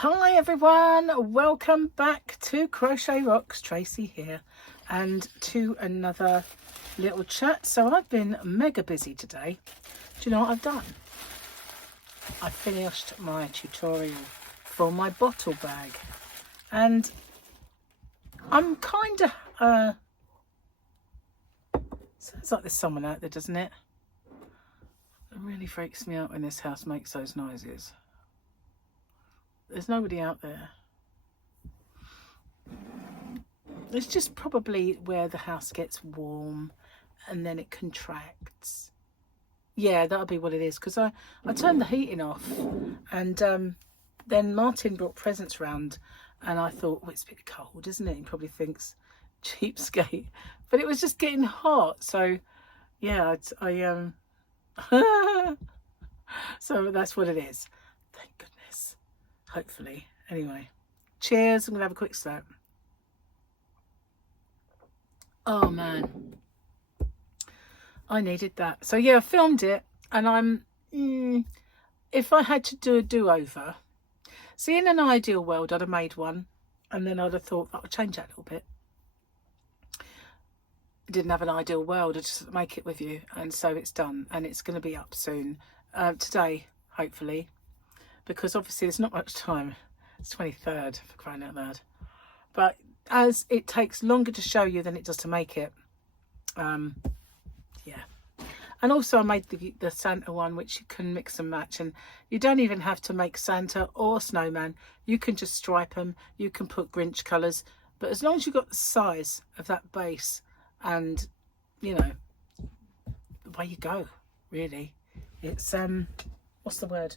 Hi everyone, welcome back to Crochet Rocks. Tracy here, and to another little chat. So I've been mega busy today. Do you know what I've done? I finished my tutorial for my bottle bag, and I'm kind of sounds like there's someone out there, doesn't it? It really freaks me out when this house makes those noises. There's nobody out there. It's just probably where the house gets warm and then it contracts. Yeah, that'll be what it is, because I turned the heating off, and then Martin brought presents round, and I thought, well, it's a bit cold, isn't it? He probably thinks cheapskate, but it was just getting hot. So yeah, so that's what it is. Thank goodness. Hopefully. Anyway, cheers. I'm gonna have a quick slap. Oh man, I needed that. So yeah, I filmed it, and I'm if I had to do a do-over, see, in an ideal world I'd have made one, and then I'd have thought I'll change that a little bit. I didn't have an ideal world. I just make it with you, and so it's done, and it's going to be up soon, today hopefully, because obviously there's not much time. It's 23rd, for crying out loud. But as it takes longer to show you than it does to make it, yeah. And also I made the Santa one, which you can mix and match, and you don't even have to make Santa or snowman. You can just stripe them. You can put Grinch colours, but as long as you've got the size of that base, and you know, away you go. Really, it's what's the word?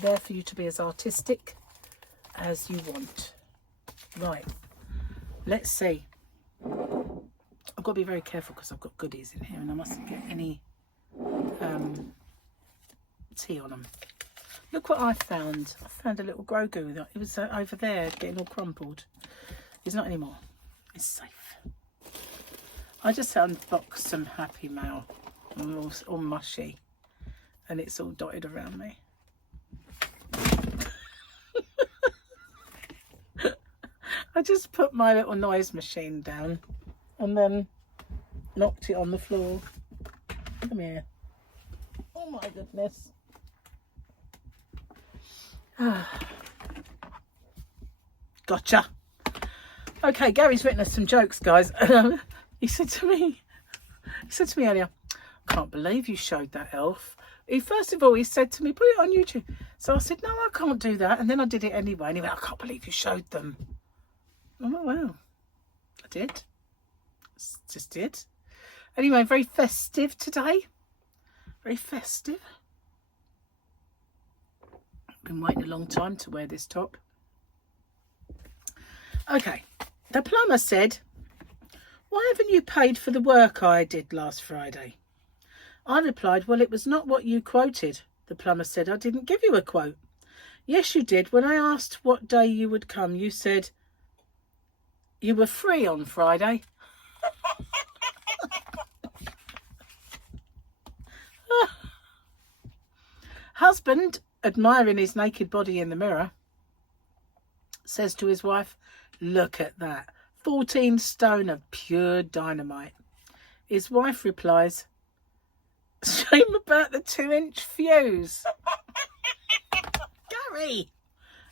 There for you to be as artistic as you want. Right, let's see. I've got to be very careful because I've got goodies in here, and I mustn't get any tea on them. Look what I found. I found a little Grogu. It was over there getting all crumpled. It's not anymore. It's safe. I just unboxed some Happy Mail, all mushy, and it's all dotted around me. I just put my little noise machine down and then knocked it on the floor. Come here. Oh my goodness. Gotcha. Okay, Gary's written us some jokes, guys. He said to me earlier, I can't believe you showed that elf. First of all, he said to me, put it on YouTube. So I said, no, I can't do that. And then I did it anyway. And he went, I can't believe you showed them. Oh, wow. I did. Just did. Anyway, very festive today. Very festive. Been waiting a long time to wear this top. Okay. The plumber said, why haven't you paid for the work I did last Friday? I replied, well, it was not what you quoted. The plumber said, I didn't give you a quote. Yes, you did. When I asked what day you would come, you said you were free on Friday. Husband, admiring his naked body in the mirror, says to his wife, look at that. 14 stone of pure dynamite. His wife replies, shame about the 2-inch fuse. Gary,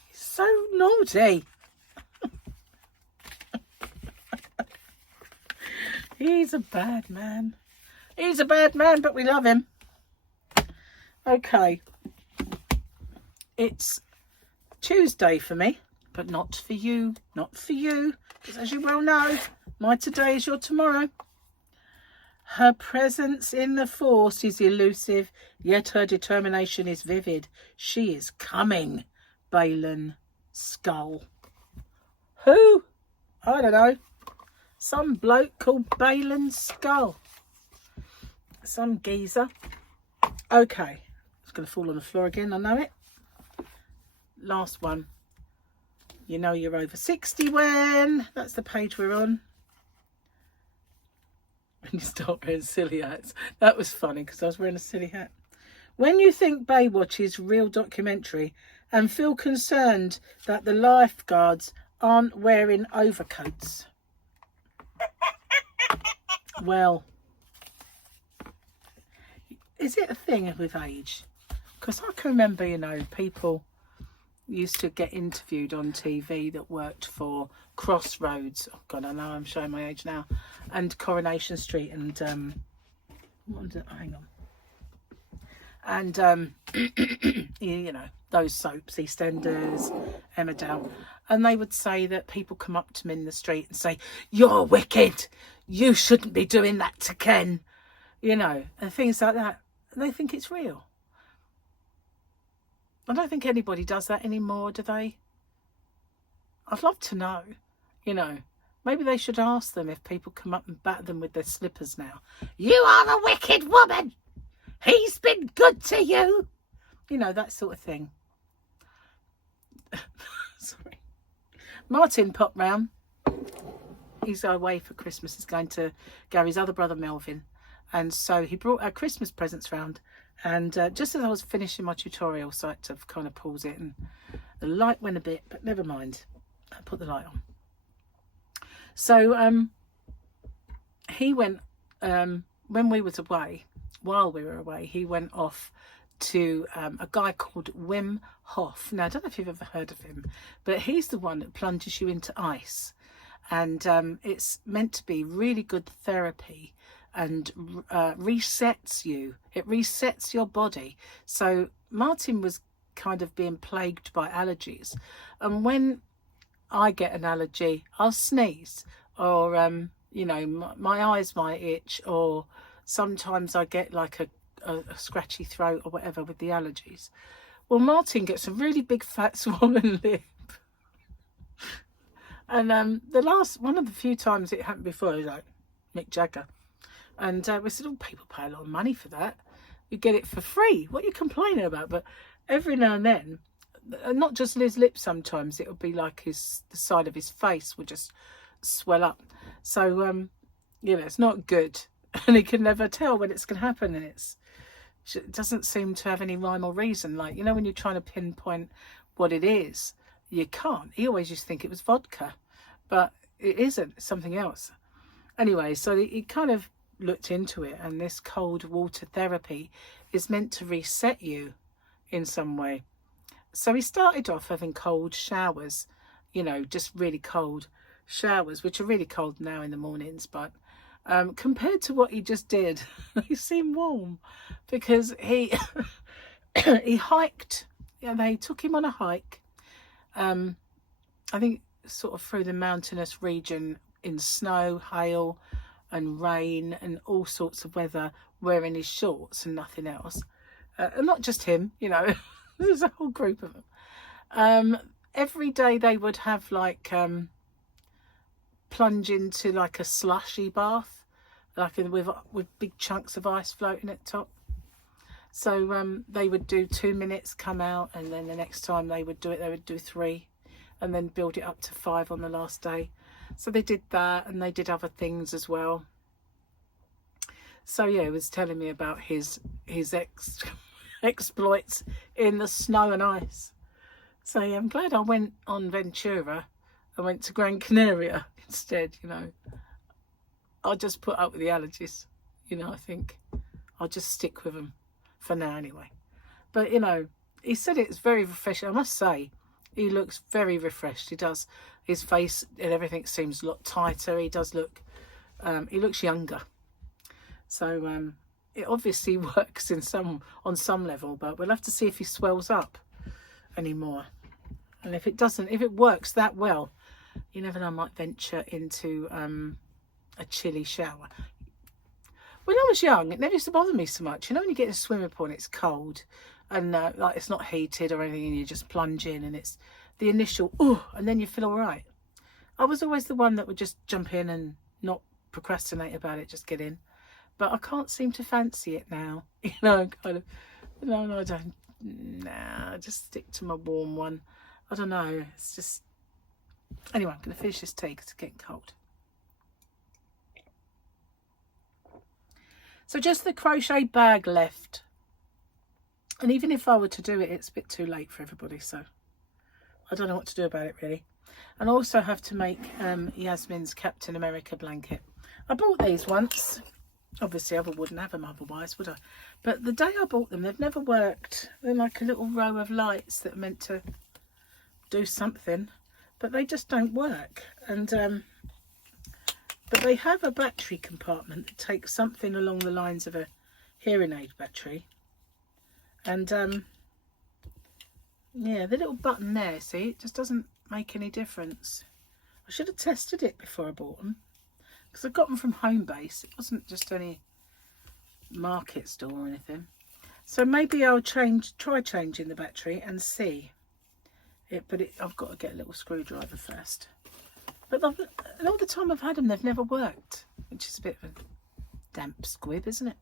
he's so naughty. He's a bad man. He's a bad man, but we love him. Okay. It's Tuesday for me, but not for you. Not for you. Because as you well know, my today is your tomorrow. Her presence in the force is elusive, yet her determination is vivid. She is coming, Balin Skull. Who? I don't know. Some bloke called Balin Skull. Some geezer. Okay. It's going to fall on the floor again, I know it. Last one. You know you're over 60 when. That's the page we're on. When you start wearing silly hats. That was funny because I was wearing a silly hat. When you think Baywatch is real documentary and feel concerned that the lifeguards aren't wearing overcoats. Well, is it a thing with age? Because I can remember, you know, people used to get interviewed on TV that worked for Crossroads. Oh God, I know I'm showing my age now. And Coronation Street and hang on. And you know, those soaps, EastEnders, Emmerdale, and they would say that people come up to me in the street and say, "You're wicked. You shouldn't be doing that to Ken," you know, and things like that. And they think it's real. I don't think anybody does that anymore, do they? I'd love to know, you know. Maybe they should ask them if people come up and bat them with their slippers now. "You are a wicked woman. He's been good to you." You know, that sort of thing. Sorry. Martin popped round. He's away for Christmas. He's going to Gary's other brother, Melvin. And so he brought our Christmas presents round. And just as I was finishing my tutorial, so I had to kind of pause it. And the light went a bit, but never mind. I put the light on. So he went, when we was away, while we were away, he went off to a guy called Wim Hof. Now, I don't know if you've ever heard of him, but he's the one that plunges you into ice. And it's meant to be really good therapy and resets you. It resets your body. So Martin was kind of being plagued by allergies. And when I get an allergy, I'll sneeze or, you know, my eyes might itch, or sometimes I get like a scratchy throat or whatever with the allergies. Well, Martin gets a really big fat swollen lip. And one of the few times it happened before, he was like Mick Jagger. And we said, "Oh, people pay a lot of money for that. You get it for free. What are you complaining about?" But every now and then, not just his lips, sometimes it would be like the side of his face would just swell up. So, you know, it's not good. And he can never tell when it's going to happen. And it doesn't seem to have any rhyme or reason. Like, you know, when you're trying to pinpoint what it is, you can't. He always used to think it was vodka, but it isn't. It's something else. Anyway, so he kind of looked into it, and this cold water therapy is meant to reset you in some way. So he started off having cold showers, you know, just really cold showers, which are really cold now in the mornings, but compared to what he just did, he seemed warm, because he he hiked. Yeah, they took him on a hike, I think sort of through the mountainous region in snow, hail and rain and all sorts of weather, wearing his shorts and nothing else. And not just him, you know, there's a whole group of them. Every day they would have like plunge into like a slushy bath, like with big chunks of ice floating at the top. So they would do 2 minutes, come out, and then the next time they would do it, they would do 3, and then build it up to 5 on the last day. So they did that, and they did other things as well. So yeah, he was telling me about his exploits in the snow and ice. So yeah, I'm glad I went on Ventura. I went to Gran Canaria instead, you know. I'll just put up with the allergies, you know. I think I'll just stick with them for now anyway. But, you know, he said it's very refreshing. I must say, he looks very refreshed. He does. His face and everything seems a lot tighter. He does look, he looks younger. So it obviously works on some level, but we'll have to see if he swells up anymore. And if it doesn't, if it works that well, you never know, I might venture into a chilly shower. When I was young, it never used to bother me so much. You know, when you get in a swimming pool and it's cold and like it's not heated or anything, and you just plunge in and it's the initial, oh, and then you feel all right. I was always the one that would just jump in and not procrastinate about it, just get in. But I can't seem to fancy it now. You know, kind of, no, I don't. Nah, just stick to my warm one. I don't know. It's just, anyway, I'm going to finish this tea because it's getting cold. So just the crochet bag left. And even if I were to do it, it's a bit too late for everybody, so I don't know what to do about it really. And I also have to make Yasmin's Captain America blanket. I bought these once. Obviously I wouldn't have them otherwise, would I? But the day I bought them, they've never worked. They're like a little row of lights that are meant to do something, but they just don't work. And but they have a battery compartment that takes something along the lines of a hearing aid battery. And yeah, the little button there, see, it just doesn't make any difference. I should have tested it before I bought them, because I got them from Homebase. It wasn't just any market store or anything. So maybe I'll try changing the battery and see it. But I've got to get a little screwdriver first. But all the time I've had them, they've never worked, which is a bit of a damp squib, isn't it?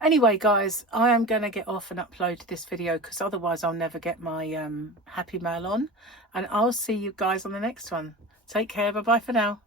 Anyway, guys, I am going to get off and upload this video, because otherwise I'll never get my happy mail on. And I'll see you guys on the next one. Take care. Bye-bye for now.